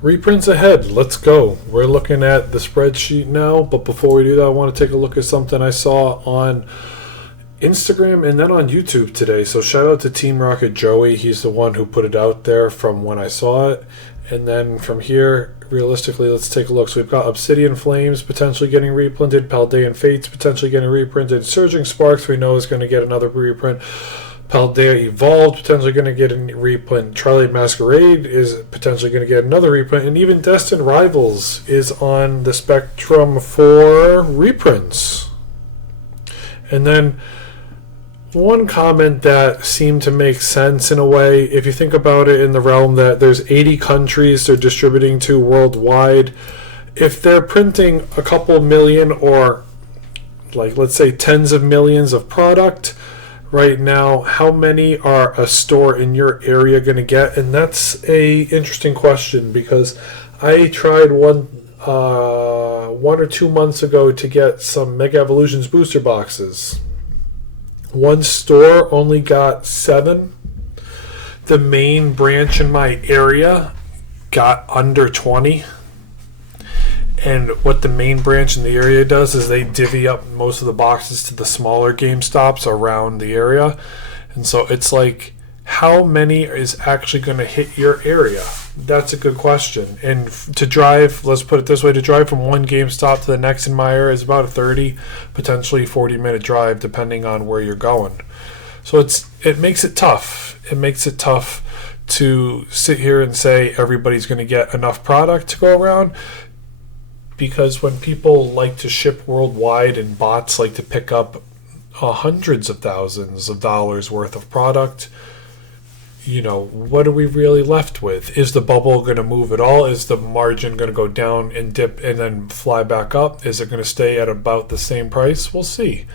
Reprints ahead. Let's go. We're looking at the spreadsheet now, but before we do that, I want to take a look at something I saw on Instagram and then on YouTube today. So shout out to Team Rocket Joey. He's the one who put it out there from when I saw it. And then from here, realistically, let's take a look. So we've got Obsidian Flames potentially getting reprinted, Paldean Fates potentially getting reprinted, Surging Sparks we know is going to get another reprint, Paldea Evolved potentially going to get a reprint, Twilight Masquerade is potentially going to get another reprint, and even Destined Rivals is on the spectrum for reprints. And then one comment that seemed to make sense in a way, if you think about it in the realm that there's 80 countries they're distributing to worldwide, if they're printing a couple million or like let's say tens of millions of product right now, how many are a store in your area going to get? And that's a interesting question, because I tried one or 2 months ago to get some Mega Evolutions booster boxes. One store only got 7. The main branch in my area got under 20. And what the main branch in the area does is they divvy up most of the boxes to the smaller GameStops around the area. And so it's like, how many is actually going to hit your area? That's a good question. And to drive, let's put it this way, to drive from one GameStop to the next in my area is about a 30, potentially 40-minute drive, depending on where you're going. So it makes it tough. It makes it tough to sit here and say everybody's going to get enough product to go around, because when people like to ship worldwide and bots like to pick up hundreds of thousands of dollars worth of product, you know, what are we really left with? Is the bubble going to move at all? Is the margin going to go down and dip and then fly back up? Is it going to stay at about the same price? We'll see.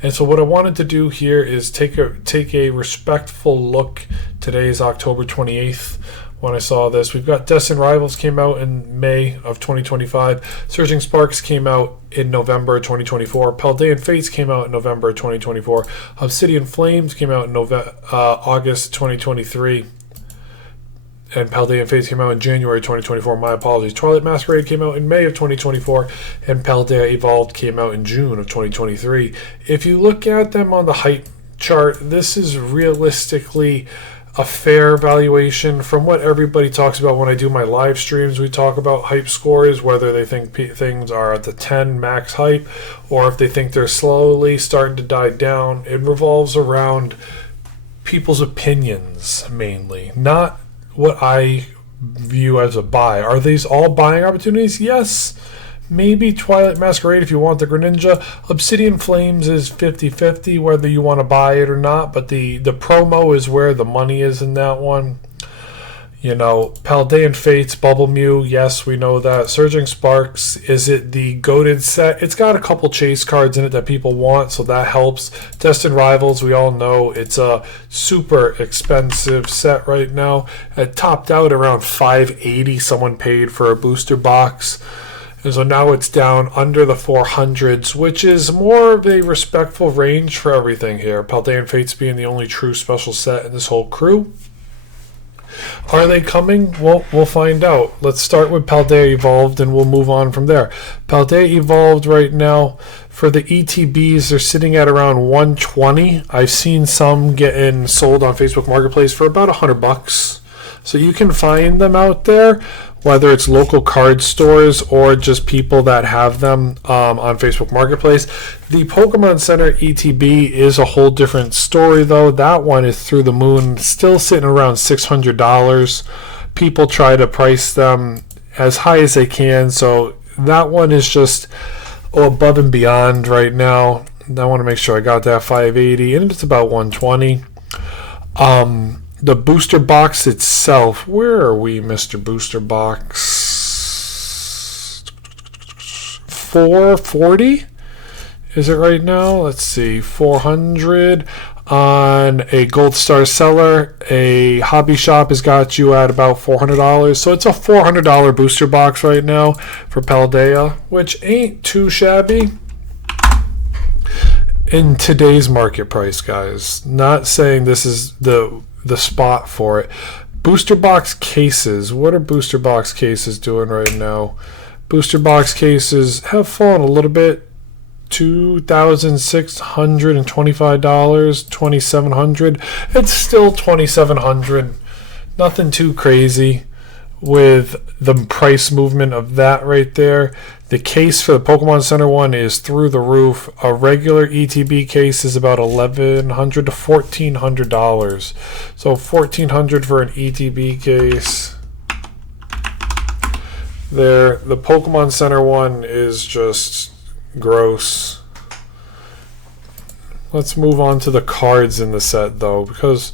And so what I wanted to do here is take a respectful look. Today is October 28th. When I saw this, we've got Destined Rivals came out in May of 2025. Surging Sparks came out in November 2024. Paldean Fates came out in November 2024. Obsidian Flames came out in August 2023. And Paldean Fates came out in January 2024. My apologies. Twilight Masquerade came out in May of 2024. And Paldea Evolved came out in June of 2023. If you look at them on the hype chart, this is realistically a fair valuation from what everybody talks about when I do my live streams. We talk about hype scores, whether they think things are at the 10 max hype or if they think they're slowly starting to die down. It revolves around people's opinions mainly, not what I view as a buy. Are these all buying opportunities? Yes. Maybe Twilight Masquerade if you want the Greninja. Obsidian Flames is 50-50 whether you want to buy it or not, but the promo is where the money is in that one. You know, Paldean Fates, Bubble Mew, yes, we know that. Surging Sparks, is it the goated set? It's got a couple chase cards in it that people want, so that helps. Destined Rivals, we all know it's a super expensive set right now. It topped out around $580 someone paid for a booster box. And so now it's down under the 400s, which is more of a respectful range for everything here. Paldean Fates being the only true special set in this whole crew. Are they coming? Well, we'll find out. Let's start with Paldea Evolved and we'll move on from there. Paldea Evolved right now, for the ETBs, they're sitting at around 120. I've seen some getting sold on Facebook Marketplace for about $100. So you can find them out there, whether it's local card stores or just people that have them on Facebook Marketplace. The Pokemon Center ETB is a whole different story, though. That one is through the moon, still sitting around $600. People try to price them as high as they can, so that one is just above and beyond right now. I want to make sure I got that 580, and it's about 120. The booster box itself, where are we, Mr. Booster Box? 440? Is it right now? Let's see, 400 on a Gold Star seller. A hobby shop has got you at about $400. So it's a $400 booster box right now for Paldea, which ain't too shabby in today's market price, guys. Not saying this is the spot for it, Booster box cases. What are booster box cases doing right now? Booster box cases have fallen a little bit. $2,625, $2,700. It's still $2,700. Nothing too crazy with the price movement of that right there. The case for the Pokemon Center one is through the roof. A regular ETB case is about $1,100 to $1,400. So $1,400 for an ETB case. There, the Pokemon Center one is just gross. Let's move on to the cards in the set though, because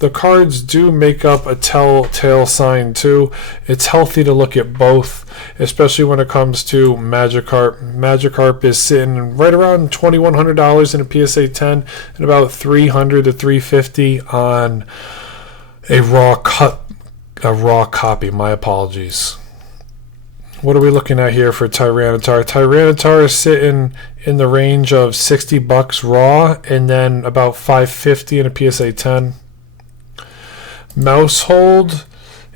the cards do make up a telltale sign too. It's healthy to look at both, especially when it comes to Magikarp. Magikarp is sitting right around $2,100 in a PSA 10 and about $300 to $350 on a raw copy. My apologies. What are we looking at here for Tyranitar? Tyranitar is sitting in the range of $60 raw and then about $550 in a PSA 10. Mousehold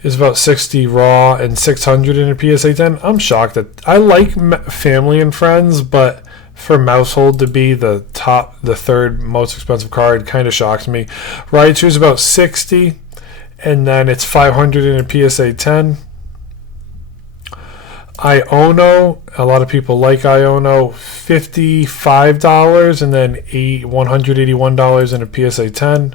is about $60 raw and $600 in a PSA 10. I'm shocked that I like Family and Friends, but for Mousehold to be the third most expensive card kind of shocks me. Raichu is about $60, and then it's $500 in a PSA 10. Iono, a lot of people like Iono, $55 and then $181 in a PSA 10.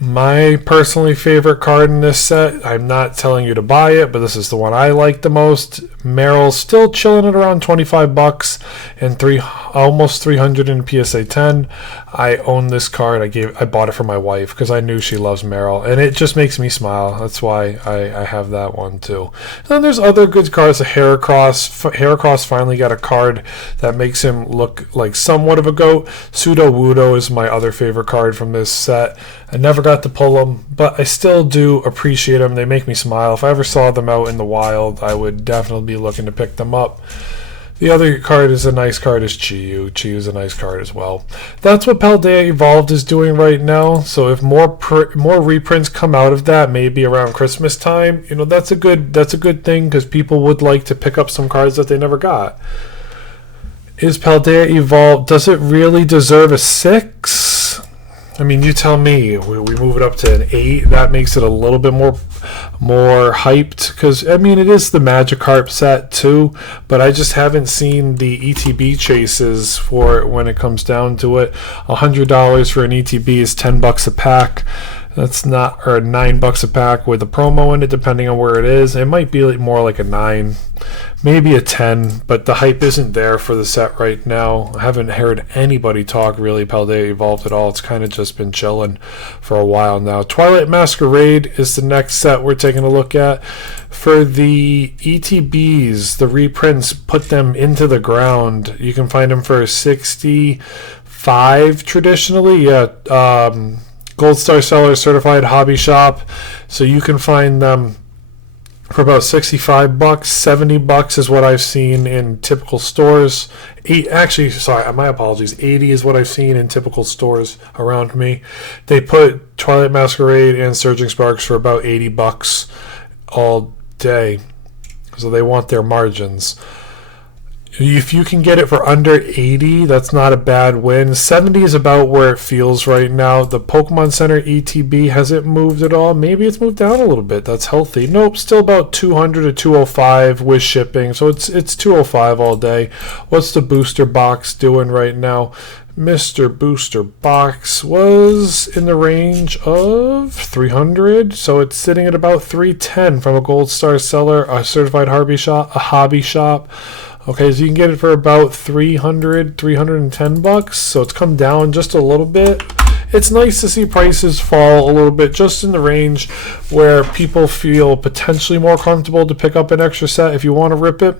My personally favorite card in this set, I'm not telling you to buy it, but this is the one I like the most. Meryl's still chilling at around $25 and almost $300 in PSA 10. I own this card. I bought it for my wife because I knew she loves Meryl, and it just makes me smile. That's why I have that one too. And then there's other good cards. Heracross. Heracross finally got a card that makes him look like somewhat of a goat. Sudowoodo is my other favorite card from this set. I never got to pull them, but I still do appreciate them. They make me smile. If I ever saw them out in the wild, I would definitely be looking to pick them up. The other card is a nice card is Chiyu. Chiyu is a nice card as well. That's what Paldea Evolved is doing right now. So if more reprints come out of that, maybe around Christmas time, that's a good thing because people would like to pick up some cards that they never got. Is Paldea Evolved? Does it really deserve a 6? I mean, you tell me. We move it up to an 8. That makes it a little bit more hyped because, I mean, it is the Magikarp set too, but I just haven't seen the ETB chases for it when it comes down to it. $100 for an ETB is $10 a pack. That's not, or $9 a pack with a promo in it, depending on where it is. It might be more like a 9, maybe a 10, but the hype isn't there for the set right now. I haven't heard anybody talk really Paldea Evolved at all. It's kind of just been chilling for a while now. Twilight Masquerade is the next set we're taking a look at. For the ETBs, the reprints, put them into the ground. You can find them for $65 traditionally. Yeah, Gold Star Seller Certified Hobby Shop, so you can find them for about $65. $70 is what I've seen in typical stores. My apologies. 80 is what I've seen in typical stores around me. They put Twilight Masquerade and Surging Sparks for about $80 all day, so they want their margins. If you can get it for under 80, that's not a bad win. 70 is about where it feels right now. The Pokemon Center ETB, has it moved at all? Maybe it's moved down a little bit. That's healthy. Nope, still about 200 to 205 with shipping. So it's 205 all day. What's the booster box doing right now? Mr. Booster Box was in the range of 300, so it's sitting at about 310 from a Gold Star Seller, a Certified Hobby Shop. Okay, so you can get it for about $310, so it's come down just a little bit. It's nice to see prices fall a little bit, just in the range where people feel potentially more comfortable to pick up an extra set if you want to rip it.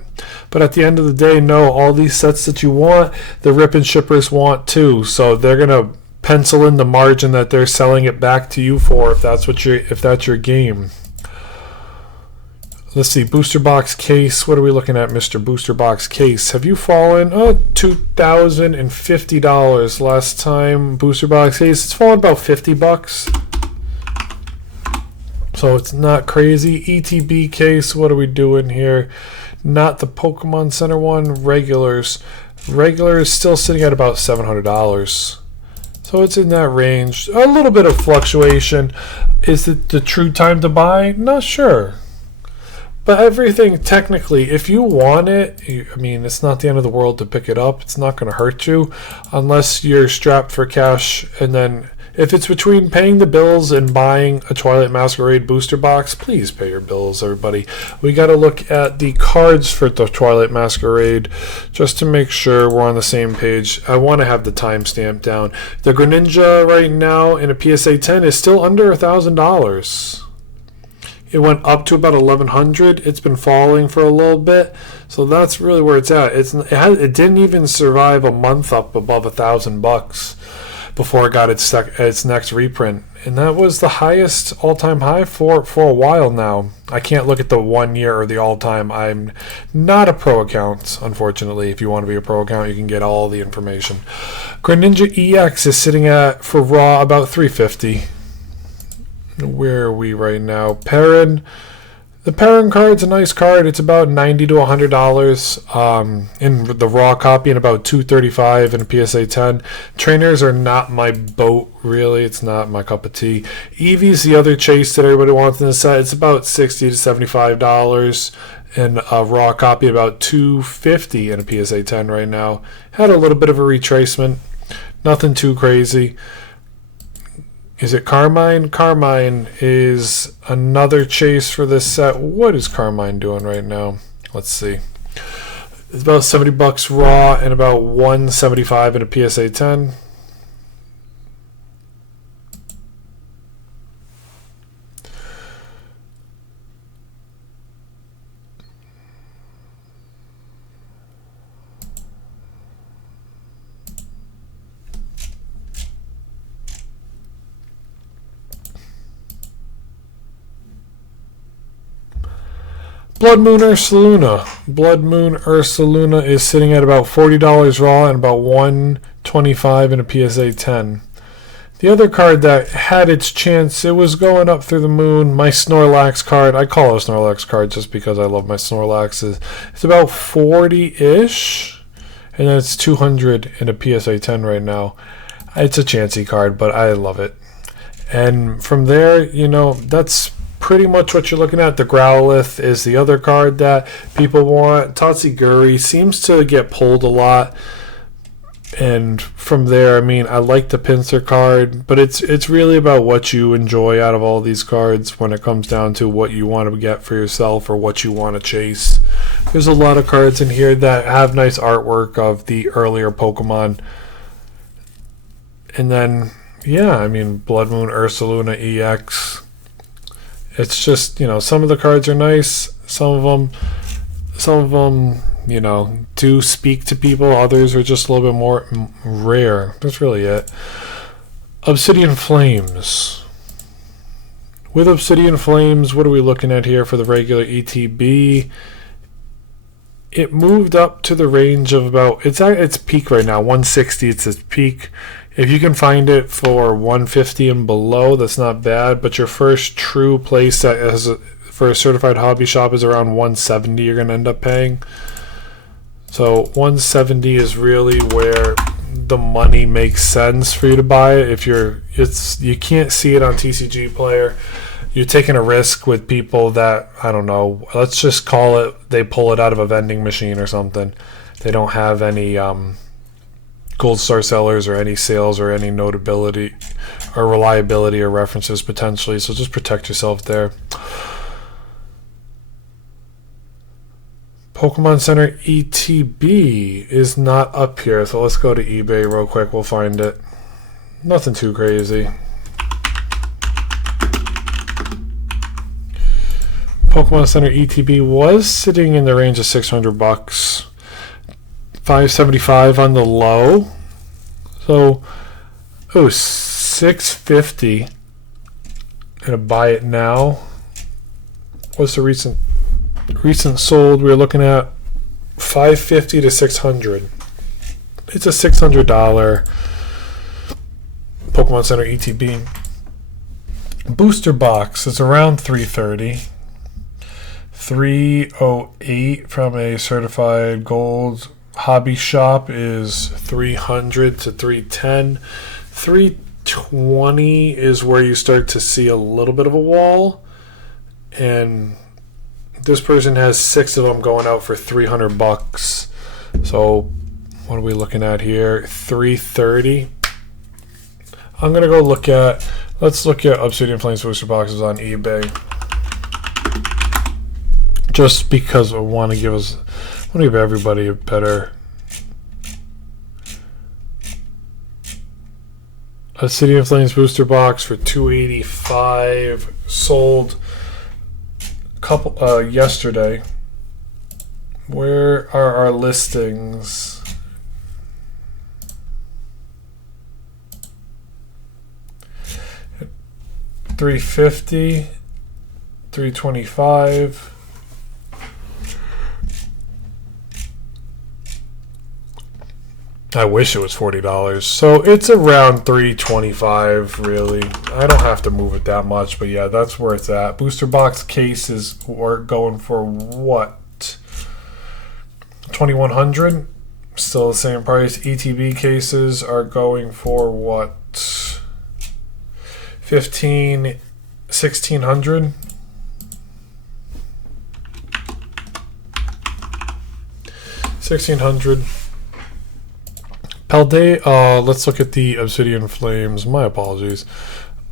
But at the end of the day, no, all these sets that you want, the rip and shippers want too. So they're gonna pencil in the margin that they're selling it back to you for if that's your game. Let's see, Booster Box Case. What are we looking at, Mr. Booster Box Case? Have you fallen? $2,050 last time. Booster Box Case. It's fallen about $50. So it's not crazy. ETB case, what are we doing here? Not the Pokemon Center one. Regulars. Regular is still sitting at about $700. So it's in that range. A little bit of fluctuation. Is it the true time to buy? Not sure. But everything, technically, if you want it, I mean, it's not the end of the world to pick it up. It's not going to hurt you unless you're strapped for cash. And then if it's between paying the bills and buying a Twilight Masquerade booster box, please pay your bills, everybody. We got to look at the cards for the Twilight Masquerade just to make sure we're on the same page. I want to have the timestamp down. The Greninja right now in a PSA 10 is still under $1,000. It went up to about 1,100. It's been falling for a little bit, so that's really where it's at. It didn't even survive a month up above $1,000 before it got its next reprint, and that was the highest all-time high for a while now. I can't look at the 1 year or the all-time. I'm not a pro account, unfortunately. If you want to be a pro account, you can get all the information. Greninja EX is sitting at, for raw, about $350. Where are we right now? Perrin. The Perrin card's a nice card. It's about $90 to $100 in the raw copy, and about $235 in a PSA 10. Trainers are not my boat, really. It's not my cup of tea. Eevee's the other chase that everybody wants in the set. It's about $60 to $75 in a raw copy, about $250 in a PSA 10 right now. Had a little bit of a retracement. Nothing too crazy. Is it Carmine? Carmine is another chase for this set. What is Carmine doing right now? Let's see. It's about $70 raw and about $175 in a PSA 10. Blood Moon Ursaluna. Blood Moon Ursaluna is sitting at about $40 raw and about $125 in a PSA 10. The other card that had its chance, it was going up through the moon, my Snorlax card. I call it a Snorlax card just because I love my Snorlaxes. It's about 40-ish, and then it's 200 in a PSA 10 right now. It's a chancy card, but I love it. And from there, you know, that's pretty much what you're looking at. The Growlithe is the other card that people want. Tatsuguri seems to get pulled a lot. And from there, I mean, I like the Pinsir card, but it's really about what you enjoy out of all these cards when it comes down to what you want to get for yourself or what you want to chase. There's a lot of cards in here that have nice artwork of the earlier Pokemon. And then, yeah, I mean, Blood Moon Ursaluna EX. It's just, you know, some of the cards are nice. Some of them, you know, do speak to people. Others are just a little bit more rare. That's really it. Obsidian Flames. With Obsidian Flames, what are we looking at here for the regular ETB? It moved up to the range of about, it's at its peak right now, 160. It's its peak. If you can find it for 150 and below, that's not bad. But your first true place that has for a certified hobby shop is around 170. You're going to end up paying. So 170 is really where the money makes sense for you to buy it. If you can't see it on TCG Player. You're taking a risk with people that, I don't know, let's just call it, they pull it out of a vending machine or something. They don't have any gold star sellers or any sales or any notability or reliability or references potentially, so just protect yourself there. Pokemon Center ETB is not up here, so let's go to eBay real quick. We'll find it. Nothing too crazy. Pokemon Center ETB was sitting in the range of $600. $575 on the low. So, $650. Gonna buy it now. What's the recent sold? We were looking at $550 to $600. It's a $600 Pokemon Center ETB. Booster box is around 330. 308 from a certified gold hobby shop is 300 to 310. 320 is where you start to see a little bit of a wall, and this person has 6 of them going out for $300. So what are we looking at here? 330. I'm gonna go let's look at Obsidian Flames booster boxes on eBay, just because I want to give everybody a better. Obsidian Flames booster box for $285, sold yesterday. Where are our listings? $350, $325. I wish it was $40. So it's around $325, really. I don't have to move it that much, but yeah, that's where it's at. Booster box cases are going for what? $2,100? Still the same price. ETB cases are going for what? $1,600? $1,600. Paldea, let's look at the Obsidian Flames. My apologies.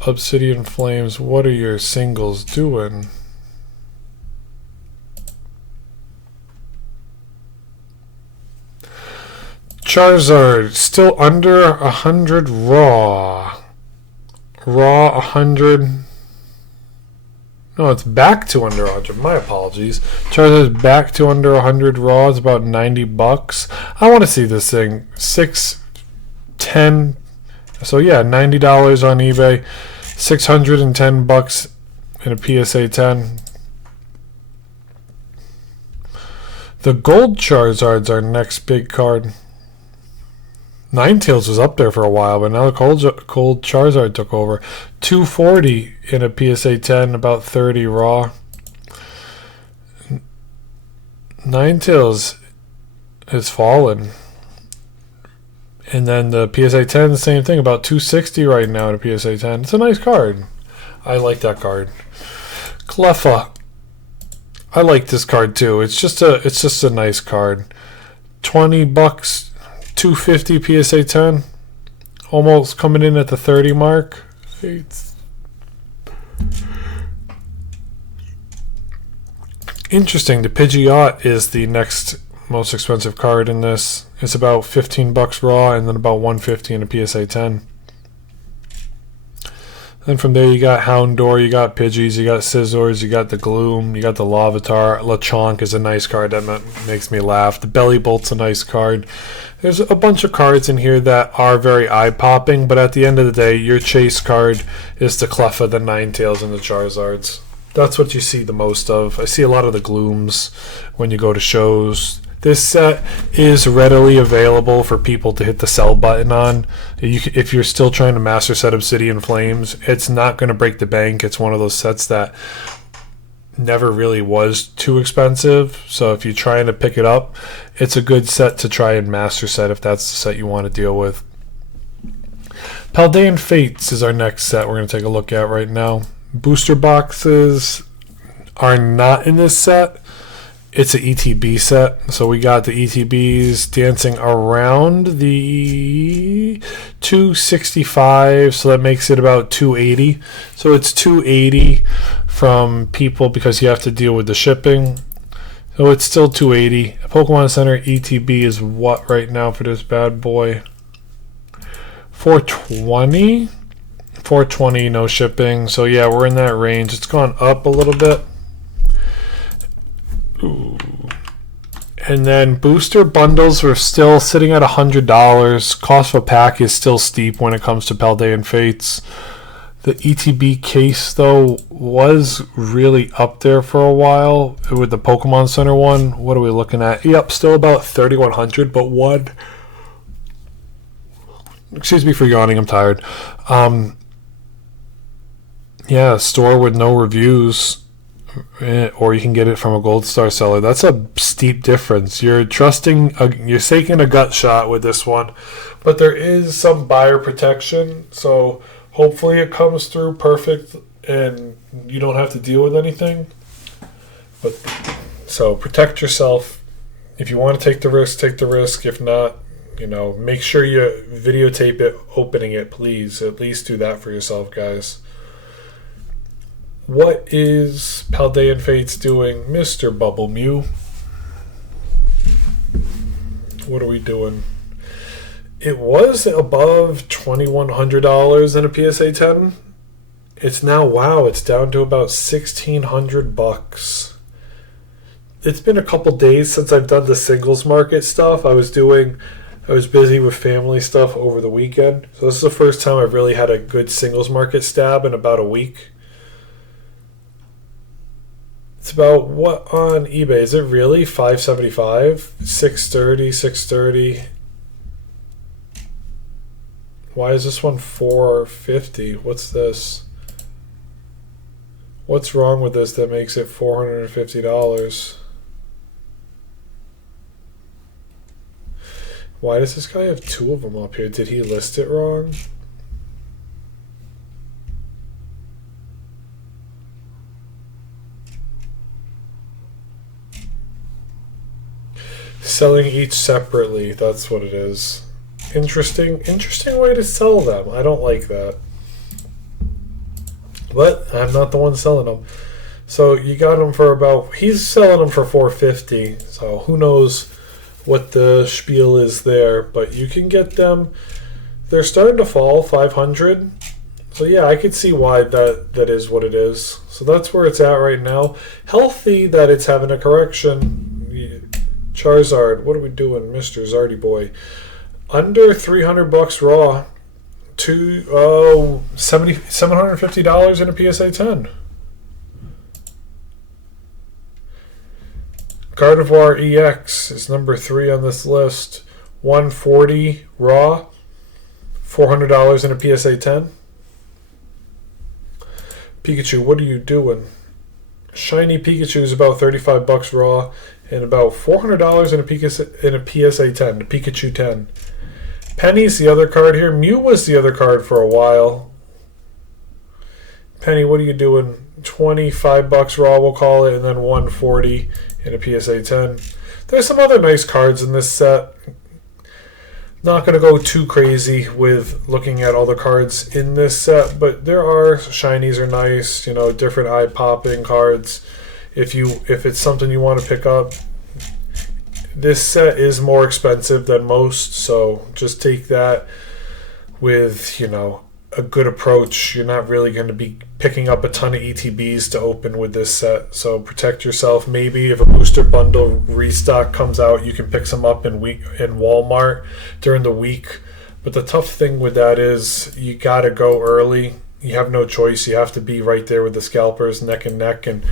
Obsidian Flames, what are your singles doing? Charizard, still under 100 raw. Raw 100. No, it's back to under 100. My apologies. Charizard's back to under 100 raw. It's about $90. I want to see this thing. 610. So yeah, $90 on eBay. $610 in a PSA 10. The gold Charizard's our next big card. Ninetales was up there for a while, but now the cold Charizard took over. $240 in a PSA 10, about 30 raw. Ninetales has fallen. And then the PSA 10, the same thing, about $260 right now in a PSA 10. It's a nice card. I like that card. Cleffa. I like this card too. It's just a nice card. $20. $250 PSA 10, almost coming in at the 30 mark. It's interesting. The Pidgeot is the next most expensive card in this. It's about $15 raw, and then about $150 in a PSA 10. Then from there you got Houndour, you got Pidgeys, you got Scizors, you got the Gloom, you got the Larvitar. Lechonk is a nice card that makes me laugh. The Belly Bolt's a nice card. There's a bunch of cards in here that are very eye-popping, but at the end of the day, your chase card is the Cleffa, the Ninetales, and the Charizards. That's what you see the most of. I see a lot of the Glooms when you go to shows. This set is readily available for people to hit the sell button on. If you're still trying to master set Obsidian Flames, it's not going to break the bank. It's one of those sets that never really was too expensive. So if you're trying to pick it up, it's a good set to try and master set if that's the set you want to deal with. Paldean Fates is our next set we're going to take a look at right now. Booster boxes are not in this set. It's an ETB set, so we got the ETBs dancing around the 265, so that makes it about 280. So it's 280 from people because you have to deal with the shipping. So it's still 280. Pokemon Center ETB is what right now for this bad boy? 420? 420, no shipping. So yeah, we're in that range. It's gone up a little bit. Ooh. And then booster bundles are still sitting at $100. Cost of a pack is still steep when it comes to Paldean Fates. The ETB case, though, was really up there for a while with the Pokemon Center one. What are we looking at? Yep, still about $3,100, but one. Excuse me for yawning, I'm tired. Yeah, store with no reviews, or you can get it from a Gold Star seller. That's a steep difference. You're you're taking a gut shot with this one, but there is some buyer protection, so hopefully it comes through perfect and you don't have to deal with anything. But so protect yourself. If you want to take the risk, take the risk. If not, make sure you videotape it opening it, please. At least do that for yourself, guys. What is Paldean Fates doing? Mr. Bubble Mew. What are we doing? It was above $2,100 in a PSA 10. It's now, it's down to about $1,600. It's been a couple days since I've done the singles market stuff. I was busy with family stuff over the weekend. So this is the first time I've really had a good singles market stab in about a week. It's about what on eBay? Is it really $575? $630? Why is this one $450? What's this? What's wrong with this that makes it $450? Why does this guy have two of them up here? Did he list it wrong? Selling each separately, that's what it is. Interesting way to sell them. I don't like that. But I'm not the one selling them. So you got them for he's selling them for $450. So who knows what the spiel is there, but you can get them. They're starting to fall, $500. So yeah, I could see why that is what it is. So that's where it's at right now. Healthy that it's having a correction. Charizard, what are we doing, Mr. Zardy boy? Under $300 raw. $750 in a PSA 10. Gardevoir EX is number 3 on this list. $140 raw. $400 in a PSA 10. Pikachu, what are you doing? Shiny Pikachu is about $35 raw and about $400 in a PSA 10, the Pikachu 10. Penny's the other card here. Mew was the other card for a while. Penny, what are you doing? $25 raw, we'll call it, and then $140 in a PSA 10. There's some other nice cards in this set. Not going to go too crazy with looking at all the cards in this set, but there are shinies are nice, different eye-popping cards. If it's something you want to pick up, this set is more expensive than most, so just take that with, a good approach. You're not really going to be picking up a ton of ETBs to open with this set, so protect yourself. Maybe if a booster bundle restock comes out, you can pick some up in Walmart during the week. But the tough thing with that is you got to go early. You have no choice. You have to be right there with the scalpers, neck and neck, and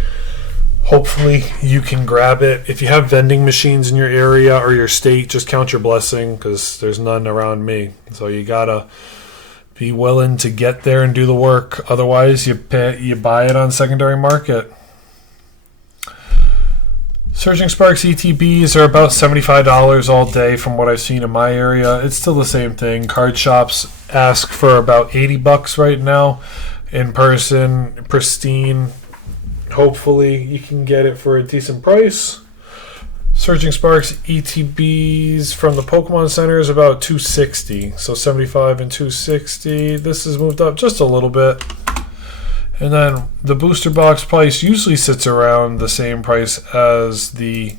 hopefully you can grab it. If you have vending machines in your area or your state, just count your blessing, because there's none around me. So you gotta be willing to get there and do the work. Otherwise, you buy it on secondary market. Surging Sparks ETBs are about $75 all day from what I've seen in my area. It's still the same thing. Card shops ask for about $80 right now. In person, pristine. Hopefully you can get it for a decent price. Surging Sparks ETBs from the Pokemon Center is about $260. So 75 and $260. This has moved up just a little bit. And then the booster box price usually sits around the same price as the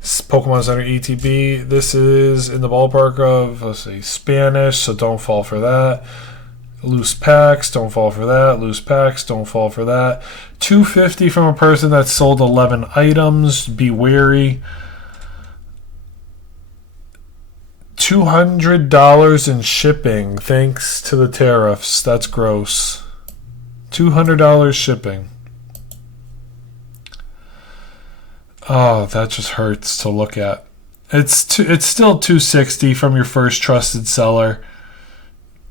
Pokemon Center ETB. This is in the ballpark of, let's see, Spanish, so don't fall for that. Loose packs, don't fall for that. Loose packs, don't fall for that. $250 from a person that sold 11 items. Be wary. $200 in shipping thanks to the tariffs. That's gross. $200 shipping. Oh, that just hurts to look at. It's still $260 from your first trusted seller.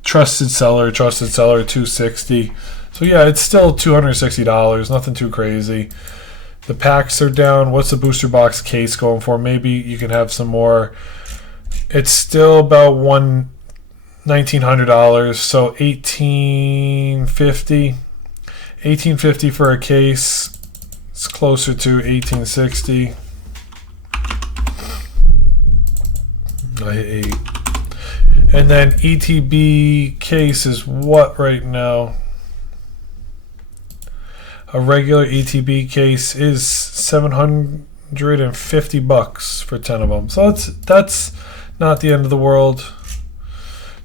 Trusted seller, $260. So yeah, it's still $260. Nothing too crazy. The packs are down. What's the booster box case going for? Maybe you can have some more. It's still about $1,900. So $1,850 for a case. It's closer to $1,860. I hit 8. And then ETB case is what right now? A regular ETB case is $750 for 10 of them. So that's not the end of the world.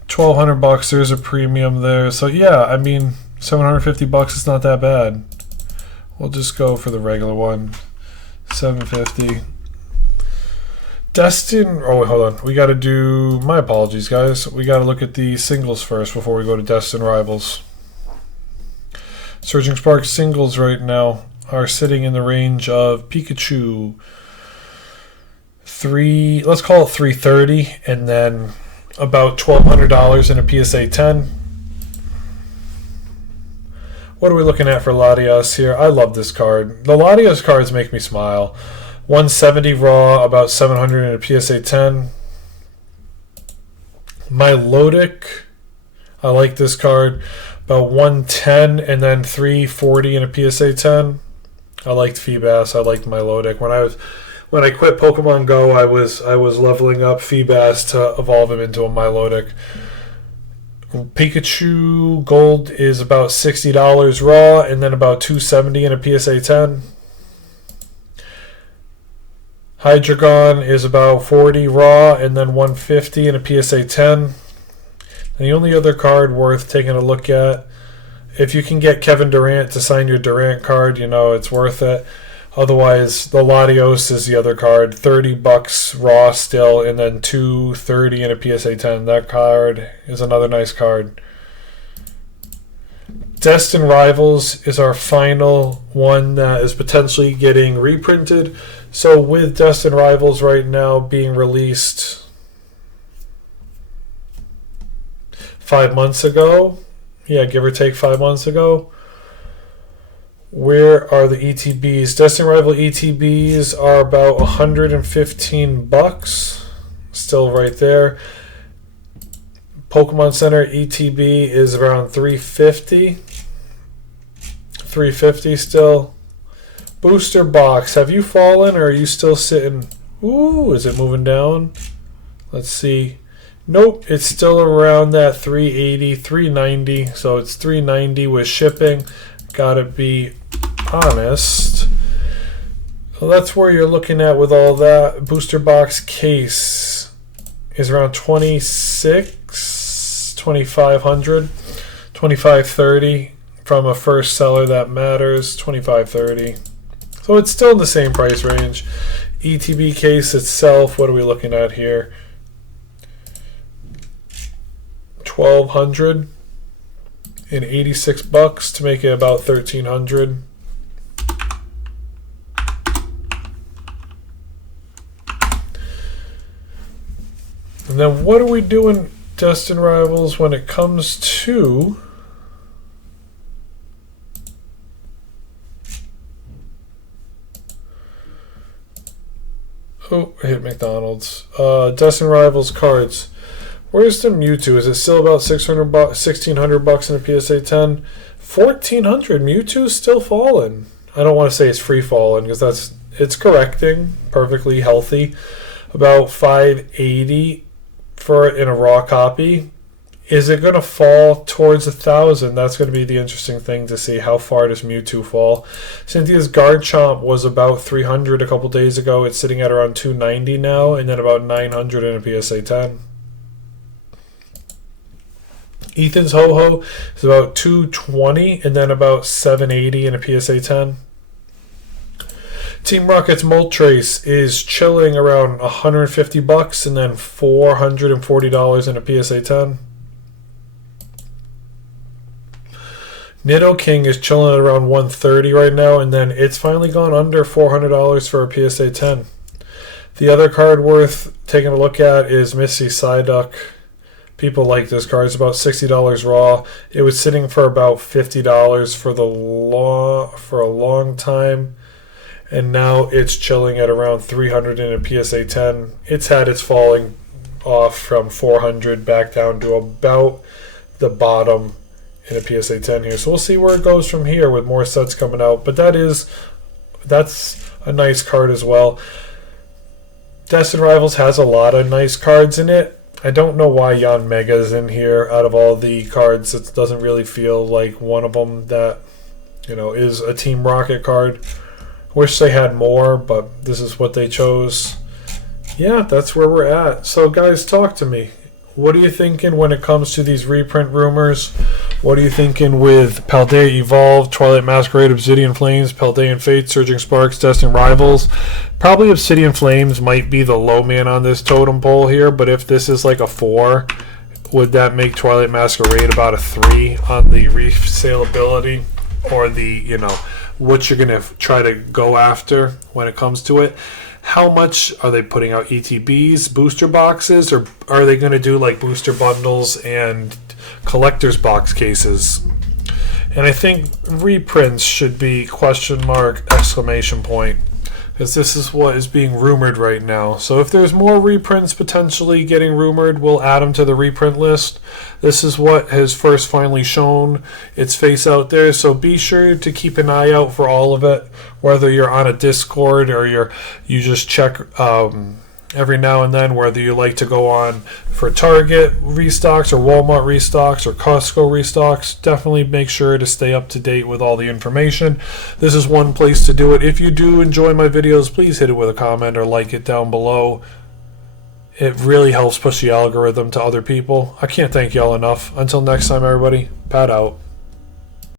$1,200. There's a premium there. So yeah, I mean, $750 is not that bad. We'll just go for the regular one. $750. Destined. Oh wait, hold on. We got to do. My apologies, guys. We got to look at the singles first before we go to Destined Rivals. Surging Spark singles right now are sitting in the range of Pikachu let's call it $330, and then about $1,200 in a PSA 10. What are we looking at for Latias here? I love this card. The Latias cards make me smile. 170 raw, about 700 in a PSA 10. Milotic, I like this card. About 110 and then 340 in a PSA 10. I liked Feebas. I liked Milotic. When I quit Pokemon Go, I was leveling up Feebas to evolve him into a Milotic. Pikachu Gold is about $60 raw and then about $270 in a PSA 10. Hydreigon is about $40 raw and then $150 in a PSA 10. And the only other card worth taking a look at, if you can get Kevin Durant to sign your Durant card, you know it's worth it. Otherwise, the Latios is the other card, $30 raw still, and then $230 in a PSA 10. That card is another nice card. Destined Rivals is our final one that is potentially getting reprinted. So with Destined Rivals right now being released 5 months ago, yeah, give or take 5 months ago, where are the ETBs? Destined Rival ETBs are about $115, still right there. Pokemon Center ETB is around $350 still. Booster box, have you fallen or are you still sitting? Ooh, is it moving down? Let's see. Nope, it's still around that $380, $390. So it's $390 with shipping. Gotta be honest. So that's where you're looking at with all that. Booster box case is around $2,500, $2,530 from a first seller that matters, $2,530. So it's still in the same price range. ETB case itself, what are we looking at here? $1,286 to make it about $1,300. And then what are we doing, Destined Rivals, when it comes to oh, I hit McDonald's. Destined Rivals cards. Where's the Mewtwo? Is it still about $1,600 in a PSA 10? $1,400. Mewtwo's still falling. I don't want to say it's free falling because it's correcting, perfectly healthy. About $580 for it in a raw copy. Is it going to fall towards 1,000? That's going to be the interesting thing to see. How far does Mewtwo fall? Cynthia's Garchomp was about $300 a couple days ago. It's sitting at around $290 now, and then about $900 in a PSA 10. Ethan's Ho-Ho is about $220 and then about $780 in a PSA 10. Team Rocket's Moltres is chilling around $150 and then $440 in a PSA 10. Nidoking is chilling at around $130 right now, and then it's finally gone under $400 for a PSA 10. The other card worth taking a look at is Misty Psyduck. People like this card. It's about $60 raw. It was sitting for about $50 for a long time, and now it's chilling at around 300 in a PSA 10. It's had its falling off from 400 back down to about the bottom in a PSA 10 here. So we'll see where it goes from here with more sets coming out. But that's a nice card as well. Destined Rivals has a lot of nice cards in it. I don't know why Yon Mega is in here. Out of all the cards, it doesn't really feel like one of them that, is a Team Rocket card. Wish they had more, but this is what they chose. Yeah, that's where we're at. So guys, talk to me. What are you thinking when it comes to these reprint rumors? What are you thinking with Paldea Evolved, Twilight Masquerade, Obsidian Flames, Paldean Fates, Surging Sparks, Destined Rivals? Probably Obsidian Flames might be the low man on this totem pole here, but if this is like a 4, would that make Twilight Masquerade about a 3 on the resaleability or the, what you're going to try to go after when it comes to it? How much are they putting out? ETBs, booster boxes, or are they going to do like booster bundles and collector's box cases? And I think reprints should be question mark, exclamation point, because this is what is being rumored right now. So if there's more reprints potentially getting rumored, we'll add them to the reprint list. This is what has first finally shown its face out there, so be sure to keep an eye out for all of it, whether you're on a Discord or you just check every now and then, whether you like to go on for Target restocks or Walmart restocks or Costco restocks. Definitely make sure to stay up to date with all the information. This is one place to do it. If you do enjoy my videos, please hit it with a comment or like it down below. It really helps push the algorithm to other people. I can't thank y'all enough. Until next time, everybody, Pat out.